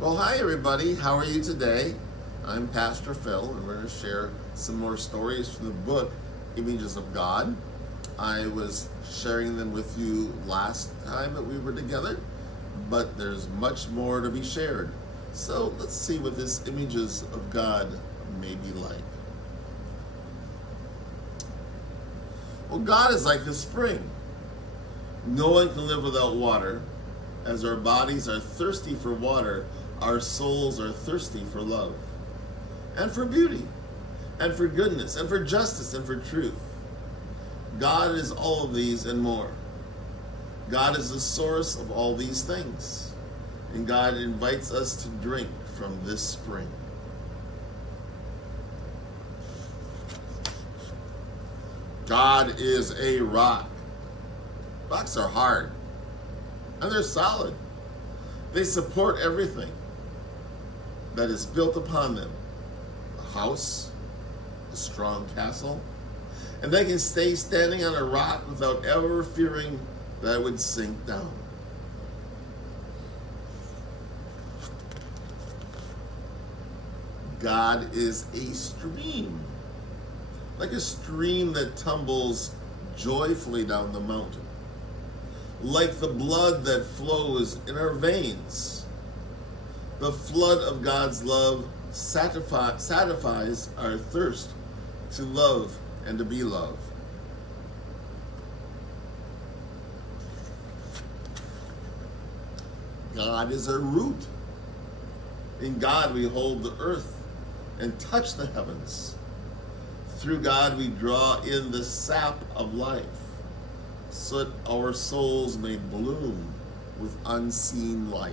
Well, hi everybody. How are you today? I'm Pastor Phil, and we're going to share some more stories from the book, Images of God. I was sharing them with you last time that we were together, but there's much more to be shared. So let's see what this Images of God may be like. Well, God is like a spring. No one can live without water. As our bodies are thirsty for water, our souls are thirsty for love, and for beauty, and for goodness, and for justice, and for truth. God is all of these and more. God is the source of all these things, and God invites us to drink from this spring. God is a rock. Rocks are hard, and they're solid. They support everything that is built upon them. A house, a strong castle, and they can stay standing on a rock without ever fearing that it would sink down. God is a stream, like a stream that tumbles joyfully down the mountain, like the blood that flows in our veins. The flood of God's love satisfies our thirst to love and to be loved. God is a root. In God we hold the earth and touch the heavens. Through God we draw in the sap of life, so that our souls may bloom with unseen light.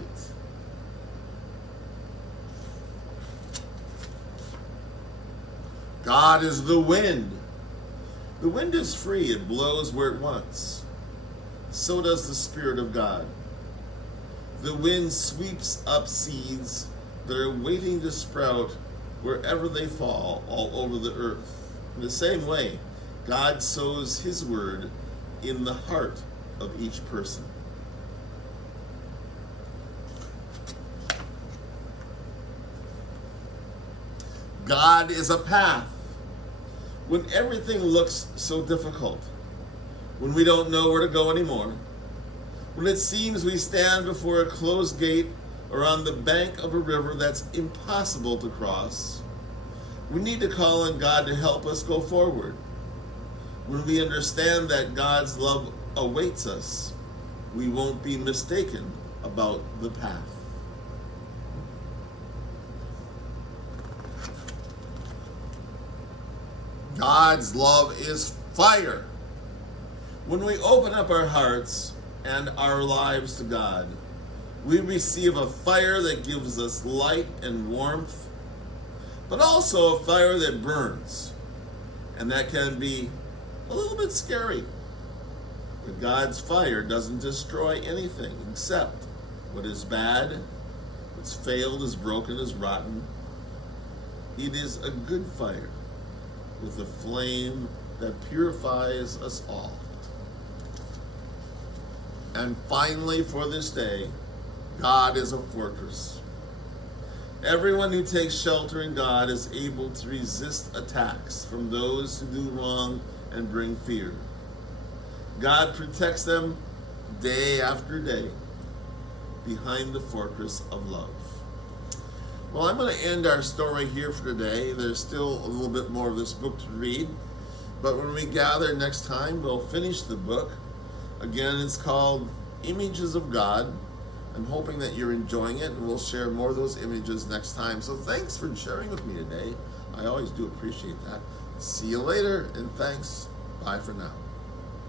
God is the wind. The wind is free, it blows where it wants. So does the Spirit of God. The wind sweeps up seeds that are waiting to sprout wherever they fall all over the earth. In the same way, God sows His word in the heart of each person. God is a path. When everything looks so difficult, when we don't know where to go anymore, when it seems we stand before a closed gate or on the bank of a river that's impossible to cross, we need to call on God to help us go forward. When we understand that God's love awaits us, we won't be mistaken about the path. God's love is fire. When we open up our hearts and our lives to God, we receive a fire that gives us light and warmth, but also a fire that burns, and that can be a little bit scary. But God's fire doesn't destroy anything except what is bad, what's failed, is broken, is rotten. It is a good fire with a flame that purifies us all. And finally, for this day, God is a fortress. Everyone who takes shelter in God is able to resist attacks from those who do wrong and bring fear. God protects them day after day behind the fortress of love. Well, I'm going to end our story here for today. There's still a little bit more of this book to read, but when we gather next time, we'll finish the book. Again, it's called Images of God. I'm hoping that you're enjoying it, and we'll share more of those images next time. So thanks for sharing with me today. I always do appreciate that. See you later, and thanks. Bye for now.